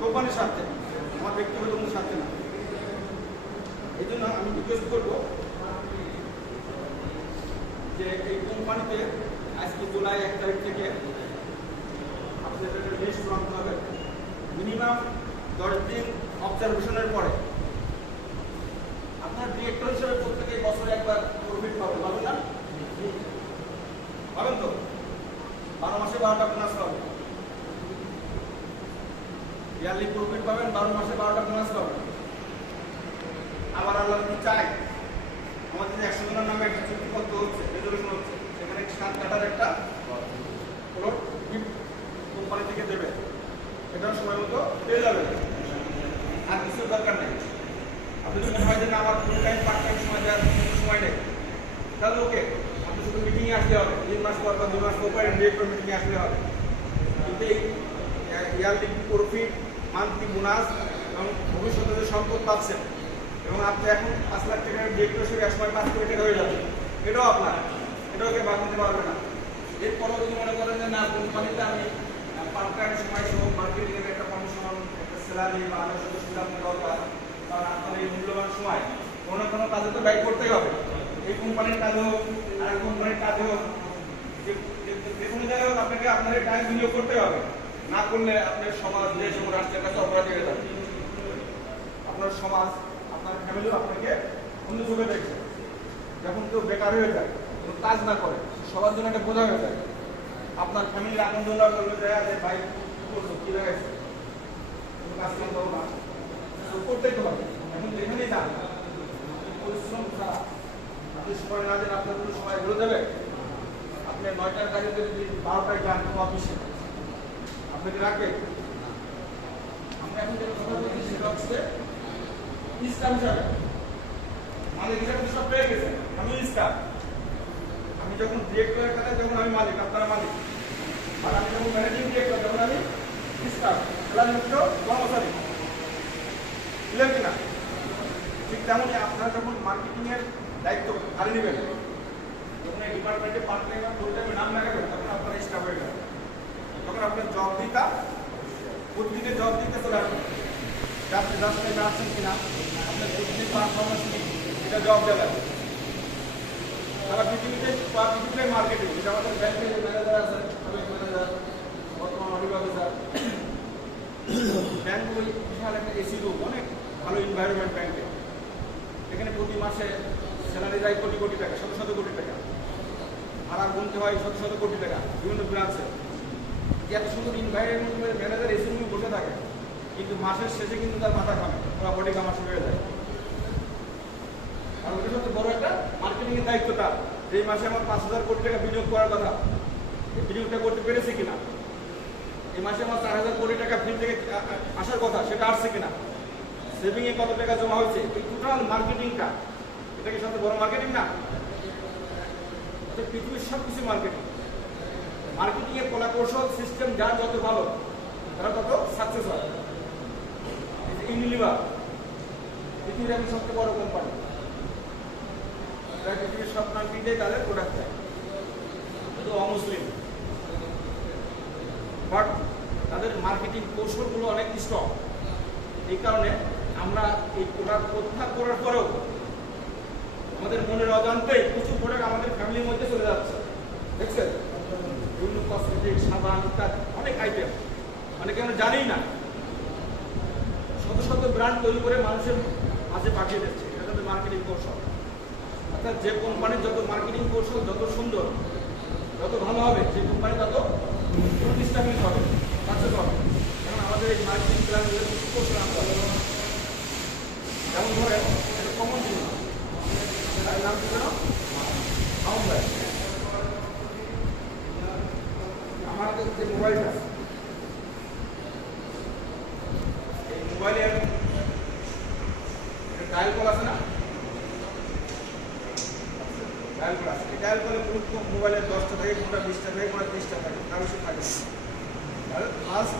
কোম্পানির স্বার্থে, আমার ব্যক্তিগত কোনো স্বার্থে না। এই জন্য আমি রিকোয়েস্ট করবো যে এই কোম্পানিতে আজকে জুলাই 1 তারিখ থেকে আপনাদের লিস্ট রাখতে হবে। মিনিমাম 10 দিন অবজারভেশনের পরে আপনার ডিরেক্টর হিসেবে প্রত্যেকেই বছরে একবার প্রফিট পাবেন না? পাবেন তো? 12 মাসে 12টা বোনাস পাবেন, ইয়ারলি প্রফিট পাবেন, 12 মাসে 12টা বোনাস পাবেন। আবার আল্লাহ যদি চায় আমাদের 100 জনের নামে একটা চুক্তিপত্র হচ্ছে, রেজলিউশন হচ্ছে, সেখানে 7 কাটার একটা কোম্পানি থেকে দেবে, এটা সময় মতো পেয়ে যাবে, আর কিছু দরকার নেই। আপনি যদি হয় যে আমার ফুল টাইম পার্ট টাইম সময় নেই, তাহলে ওকে আপনি শুধু মিটিংয়ে আসতে হবে, 3 মাস পর বা 2 মাস পর ডিরেক্টর মিটিংয়ে আসতে হবে। কিন্তু এই ইয়ারলি প্রফিট, মান্থলি বোনাস এবং ভবিষ্যতে যে সম্পদ পাচ্ছেন, এবং আপনি এখন 5 লাখ টাকার ডিরেক্টর হিসেবে এক সময় 5 কোটি টাকা হয়ে যাবে, এটাও আপনার, এটাকে বাদ দিতে পারবে না। এরপরও যদি মনে করেন যে না, কোম্পানিতে আমি পার্ট টাইম সময় সহ মার্কেটিংয়ের একটা কমিশন, একটা স্যালারি বা আরও সুযোগ আপনার দরকার, কারণ আপনার এই মূল্যবান সময় কোনো না কোনো কাজে তো ব্যয় করতেই হবে। এই কোম্পানির কাজ হোক, আর কোম্পানির কাজ হোক, যে কোনো জায়গায় হোক, আপনাকে আপনার এই টাইম বিনিয়োগ করতে হবে। না করলে আপনার সমাজ, দেশ এবং রাষ্ট্রের কাছে অপরাধী হয়ে যাবে। আপনার সমাজ, আপনার ফ্যামিলিও আপনাকে অন্য চোখে দেখছে। যখন কেউ বেকার হয়ে যায়, কেউ কাজ না করে, সবার জন্য একটা বোঝা হয়ে যায়। আপনার ফ্যামিলির আনন্দ উল্লাস করবে যে ভাই কি করছো, কি লাগাইছে, কোনো কাজ কাম করো না, করতেই তো হবে। এখন যেখানেই যান, পরিশ্রম ছাড়া আপনি সময় না দেন, আপনার কোনো সময় ঘুরে যাবে। আপনি 9টার কাজে যদি 12টায় যান কোনো অফিসে, আপনাকে রাখবে। আমরা এখন যে কথা বলছি সেটা হচ্ছে স্টাফ হিসাবে, মালিক হিসাবে সব পেয়ে গেছেন, আমি স্টাফ। আমি যখন ডিরেক্টরের কাছে, যখন আমি মালিক, আপনারা মালিক। আর আমি যখন ম্যানেজিং ডিরেক্টর, যখন আমি স্টাফ, খেলাযুক্ত কর্মচারী। বুঝলেন কিনা? ঠিক তেমনই আপনারা যখন মার্কেটিংয়ের দায়িত্ব হারিয়ে নেবেন, যখন এই ডিপার্টমেন্টে পার্ট টাইম বা ফুল টাইমে নাম লাগাবেন, তখন আপনারা স্টাফ হয়ে যাবেন। তখন আপনার জব দিতা, প্রতিদিনে জব দিতে চলে আসবেন। আপনি রাস্তায় আসছেন কিনা, আপনার প্রতিদিন পারফরমেন্স এটা জব দেওয়া লাগবে। সারা পৃথিবীতে মার্কেটিং, যেটা আমাদের ব্যাংকের ম্যানেজার আছে, ম্যানেজার, বর্তমান অডিট অফিসার, ব্যাংকগুলো বিশাল একটা এসি রুম, অনেক ভালো এনভায়রনমেন্ট ব্যাংকে। এখানে প্রতি মাসে স্যালারি যায় কোটি কোটি টাকা, শত শত কোটি টাকা, ভাড়া গুনতে হয় শত শত কোটি টাকা বিভিন্ন ব্রাঞ্চে। এত সুন্দর এনভায়রনমেন্ট ম্যানেজার এসি রুমে বসে থাকে, কিন্তু মাসের শেষে কিন্তু তার মাথা খামে, ওরা বডি কামা শুরু হয়ে যায়। আর ওটা সবচেয়ে বড় একটা মার্কেটিংয়ের দায়িত্বটা, এই মাসে আমার 5,000 কোটি টাকা বিনিয়োগ করার কথা, এই বিনিয়োগটা করতে পেরেছি কিনা। এই মাসে আমার 4,000 কোটি টাকা ফিল্ড থেকে আসার কথা, সেটা আসছে কিনা। সেভিংয়ে কত টাকা জমা হয়েছে, এই টোটাল মার্কেটিংটা, এটা কি সবচেয়ে বড় মার্কেটিং না? পৃথিবীর সব কিছু মার্কেটিং। মার্কেটিংয়ের কলা কৌশল সিস্টেম যার যত ভালো, তারা তত সাকসেস হয়। ইউনিলিভার পৃথিবীর এখন সবচেয়ে বড় কোম্পানি, পৃথিবীর সব কান্ট্রিতে তাদের প্রোডাক্ট দেয়, কিন্তু অমুসলিম। বাট তাদের মার্কেটিং কৌশলগুলো অনেক স্ট্রং। এই কারণে আমরা এই প্রোডাক্ট প্রত্যাহার করার পরেও আমাদের মনের অজান্তেই প্রচুর প্রোডাক্ট আমাদের ফ্যামিলির মধ্যে চলে যাচ্ছে। দেখছেন, বিভিন্ন কসমেটিক, সাবান ইত্যাদি অনেক আইটেম, অনেকে আমরা জানিই না। শত শত ব্র্যান্ড তৈরি করে মানুষের মাঝে পাঠিয়ে দিচ্ছে, এটা তাদের মার্কেটিং কৌশল। অর্থাৎ যে কোম্পানির যত মার্কেটিং কৌশল যত সুন্দর, যত ভালো হবে, সেই কোম্পানি তত প্রতিষ্ঠানিক হবে, সাকসেস হবে। কারণ আমাদের এই মার্কেটিং প্ল্যানগুলো কিছু কৌশল আনতে হবে। যেমন ধরেন একটা কমন জিনিস, তার নাম কি যেন সাউন্ড ব্যাগ। আমাদের যে মোবাইলটা, এই মোবাইলের ডায়াল কল আছে না, ডায়াল কল আছে। এই ডায়াল কলে মোবাইলের 10টা থাকে, কোনটা 20টা থাকে, কোনটা 30টা থাকে, তার বেশি থাকে। ফার্স্ট